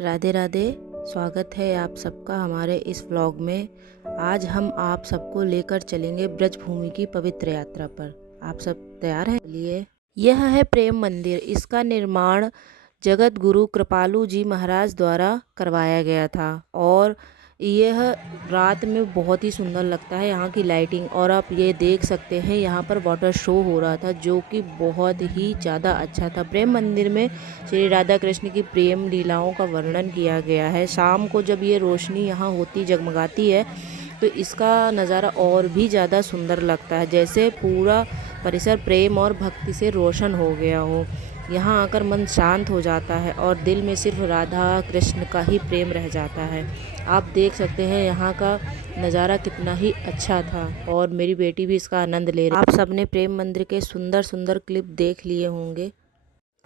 राधे राधे। स्वागत है आप सबका हमारे इस व्लॉग में। आज हम आप सबको लेकर चलेंगे ब्रज भूमि की पवित्र यात्रा पर। आप सब तैयार हैं? चलिए। यह है प्रेम मंदिर। इसका निर्माण जगत गुरु कृपालु जी महाराज द्वारा करवाया गया था और यह रात में बहुत ही सुंदर लगता है यहाँ की लाइटिंग। और आप ये देख सकते हैं यहाँ पर वाटर शो हो रहा था जो कि बहुत ही ज़्यादा अच्छा था। प्रेम मंदिर में श्री राधा कृष्ण की प्रेम लीलाओं का वर्णन किया गया है। शाम को जब ये रोशनी यहाँ होती जगमगाती है तो इसका नज़ारा और भी ज़्यादा सुंदर लगता है, जैसे पूरा परिसर प्रेम और भक्ति से रोशन हो गया हो। यहाँ आकर मन शांत हो जाता है और दिल में सिर्फ राधा कृष्ण का ही प्रेम रह जाता है। आप देख सकते हैं यहाँ का नज़ारा कितना ही अच्छा था और मेरी बेटी भी इसका आनंद ले रही है। आप सबने प्रेम मंदिर के सुंदर सुंदर क्लिप देख लिए होंगे।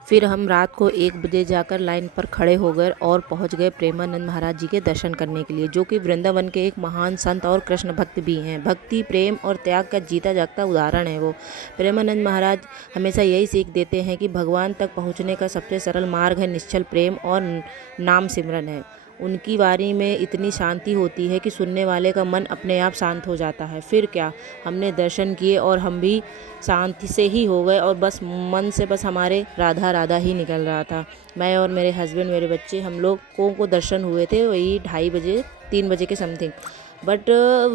फिर हम रात को 1 बजे जाकर लाइन पर खड़े हो गए और पहुंच गए प्रेमानंद महाराज जी के दर्शन करने के लिए, जो कि वृंदावन के एक महान संत और कृष्ण भक्त भी हैं। भक्ति, प्रेम और त्याग का जीता जागता उदाहरण है वो। प्रेमानंद महाराज हमेशा यही सीख देते हैं कि भगवान तक पहुंचने का सबसे सरल मार्ग है निश्चल प्रेम और नाम सिमरन है। उनकी वाणी में इतनी शांति होती है कि सुनने वाले का मन अपने आप शांत हो जाता है। फिर क्या, हमने दर्शन किए और हम भी शांति से ही हो गए और बस मन से बस हमारे राधा राधा ही निकल रहा था। मैं और मेरे हस्बैंड, मेरे बच्चे, हम लोगों को दर्शन हुए थे वही 2:30 बजे 3 बजे के समथिंग। बट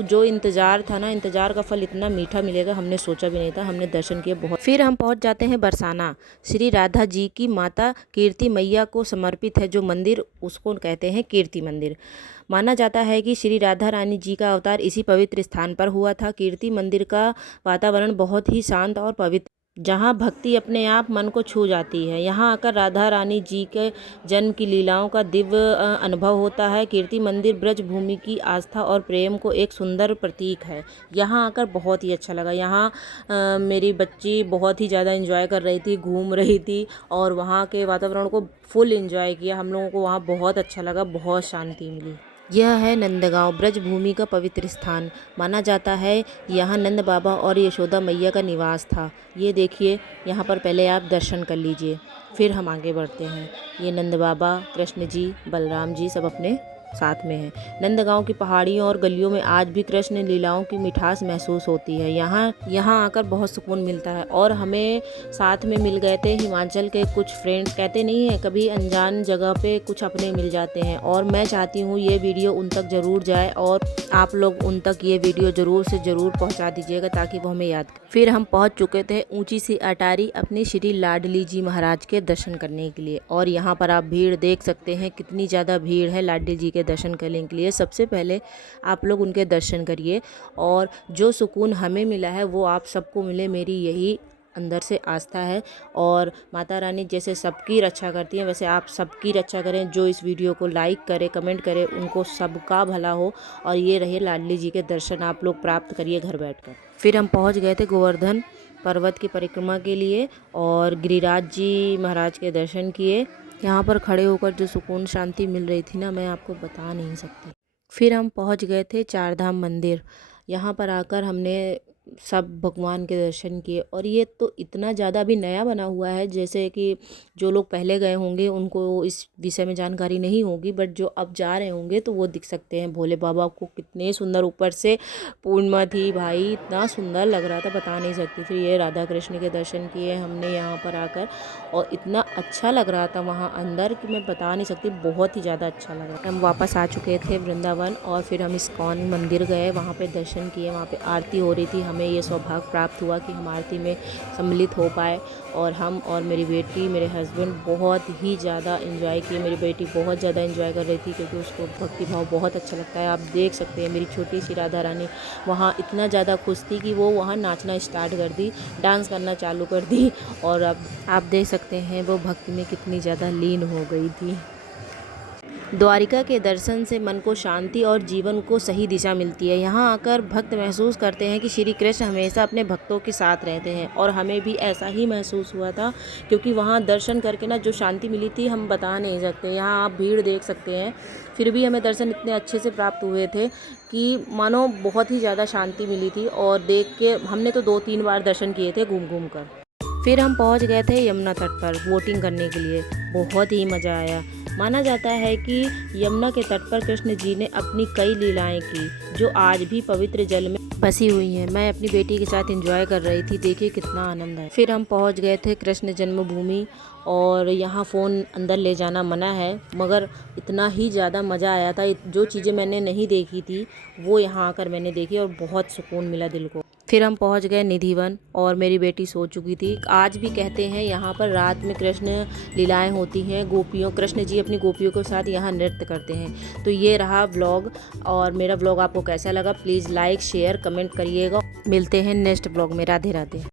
जो इंतज़ार था ना, इंतज़ार का फल इतना मीठा मिलेगा हमने सोचा भी नहीं था। हमने दर्शन किए बहुत। फिर हम पहुंच जाते हैं बरसाना। श्री राधा जी की माता कीर्ति मैया को समर्पित है जो मंदिर, उसको कहते हैं कीर्ति मंदिर। माना जाता है कि श्री राधा रानी जी का अवतार इसी पवित्र स्थान पर हुआ था। कीर्ति मंदिर का वातावरण बहुत ही शांत और पवित्र, जहाँ भक्ति अपने आप मन को छू जाती है। यहाँ आकर राधा रानी जी के जन्म की लीलाओं का दिव्य अनुभव होता है। कीर्ति मंदिर ब्रज भूमि की आस्था और प्रेम को एक सुंदर प्रतीक है। यहाँ आकर बहुत ही अच्छा लगा। यहाँ मेरी बच्ची बहुत ही ज़्यादा एंजॉय कर रही थी, घूम रही थी और वहाँ के वातावरण को फुल एंजॉय किया। हम लोगों को वहाँ बहुत अच्छा लगा, बहुत शांति मिली। यह है नंदगांव, ब्रज भूमि का पवित्र स्थान। माना जाता है यहाँ नंद बाबा और यशोदा मैया का निवास था। ये देखिए, यहाँ पर पहले आप दर्शन कर लीजिए, फिर हम आगे बढ़ते हैं। ये नंद बाबा, कृष्ण जी, बलराम जी सब अपने साथ में हैं। नंदगांव की पहाड़ियों और गलियों में आज भी कृष्ण लीलाओं की मिठास महसूस होती है। यहाँ आकर बहुत सुकून मिलता है। और हमें साथ में मिल गए थे हिमाचल के कुछ फ्रेंड्स। कहते नहीं है कभी अनजान जगह पे कुछ अपने मिल जाते हैं, और मैं चाहती हूँ ये वीडियो उन तक ज़रूर जाए और आप लोग उन तक ये वीडियो ज़रूर से ज़रूर पहुँचा दीजिएगा ताकि वो हमें याद करें। फिर हम पहुँच चुके थे ऊंची सी अटारी अपनी श्री लाडली जी महाराज के दर्शन करने के लिए। और यहाँ पर आप भीड़ देख सकते हैं, कितनी ज़्यादा भीड़ है लाडली जी के दर्शन करने के लिए। सबसे पहले आप लोग उनके दर्शन करिए और जो सुकून हमें मिला है वो आप सबको मिले, मेरी यही अंदर से आस्था है। और माता रानी जैसे सबकी रक्षा करती हैं वैसे आप सबकी रक्षा करें। जो इस वीडियो को लाइक करे, कमेंट करे, उनको सबका भला हो। और ये रहे लाडली जी के दर्शन आप लोग प्राप्त करिए घर बैठकर। फिर हम पहुंच गए थे गोवर्धन पर्वत की परिक्रमा के लिए और गिरिराज जी महाराज के दर्शन किए। यहाँ पर खड़े होकर जो सुकून शांति मिल रही थी ना, मैं आपको बता नहीं सकती। फिर हम पहुँच गए थे चारधाम मंदिर। यहाँ पर आकर हमने सब भगवान के दर्शन किए। और ये तो इतना ज़्यादा भी नया बना हुआ है, जैसे कि जो लोग पहले गए होंगे उनको इस विषय में जानकारी नहीं होगी, बट जो अब जा रहे होंगे तो वो दिख सकते हैं। भोले बाबा को कितने सुंदर, ऊपर से पूर्णिमा थी भाई, इतना सुंदर लग रहा था बता नहीं सकती। फिर ये राधा कृष्ण के दर्शन किए हमने यहाँ पर आकर, और इतना अच्छा लग रहा था वहाँ अंदर कि मैं बता नहीं सकती, बहुत ही ज़्यादा अच्छा लग रहा था। हम वापस आ चुके थे वृंदावन और फिर हम इस्कॉन मंदिर गए, वहाँ पे दर्शन किए। वहाँ पे आरती हो रही थी। हमें ये सौभाग्य प्राप्त हुआ कि हम आरती में सम्मिलित हो पाए और हम और मेरी बेटी, मेरे हस्बैंड बहुत ही ज़्यादा एंजॉय किए। मेरी बेटी बहुत ज़्यादा एंजॉय कर रही थी क्योंकि उसको भक्ति भाव बहुत अच्छा लगता है। आप देख सकते हैं मेरी छोटी सी राधा रानी वहाँ इतना ज़्यादा खुश थी कि वो वहाँ नाचना स्टार्ट कर दी, डांस करना चालू कर दी। और अब आप देख सकते हैं वो भक्ति में कितनी ज़्यादा लीन हो गई थी। द्वारिका के दर्शन से मन को शांति और जीवन को सही दिशा मिलती है। यहाँ आकर भक्त महसूस करते हैं कि श्री कृष्ण हमेशा अपने भक्तों के साथ रहते हैं, और हमें भी ऐसा ही महसूस हुआ था क्योंकि वहाँ दर्शन करके ना जो शांति मिली थी हम बता नहीं सकते। यहाँ आप भीड़ देख सकते हैं, फिर भी हमें दर्शन इतने अच्छे से प्राप्त हुए थे कि मानो बहुत ही ज़्यादा शांति मिली थी। और देख के हमने तो 2-3 बार दर्शन किए थे घूम घूम कर। फिर हम पहुँच गए थे यमुना तट पर बोटिंग करने के लिए। बहुत ही मज़ा आया। माना जाता है कि यमुना के तट पर कृष्ण जी ने अपनी कई लीलाएं की जो आज भी पवित्र जल में बसी हुई हैं। मैं अपनी बेटी के साथ एंजॉय कर रही थी, देखिए कितना आनंद है। फिर हम पहुंच गए थे कृष्ण जन्मभूमि और यहाँ फ़ोन अंदर ले जाना मना है, मगर इतना ही ज़्यादा मज़ा आया था। जो चीज़ें मैंने नहीं देखी थी वो यहाँ आकर मैंने देखी और बहुत सुकून मिला दिल को। फिर हम पहुंच गए निधिवन और मेरी बेटी सो चुकी थी। आज भी कहते हैं यहाँ पर रात में कृष्ण लीलाएं होती हैं, कृष्ण जी अपनी गोपियों के साथ यहाँ नृत्य करते हैं। तो ये रहा व्लॉग, और मेरा व्लॉग आपको कैसा लगा प्लीज़ लाइक शेयर कमेंट करिएगा। मिलते हैं नेक्स्ट व्लॉग में। राधे राधे।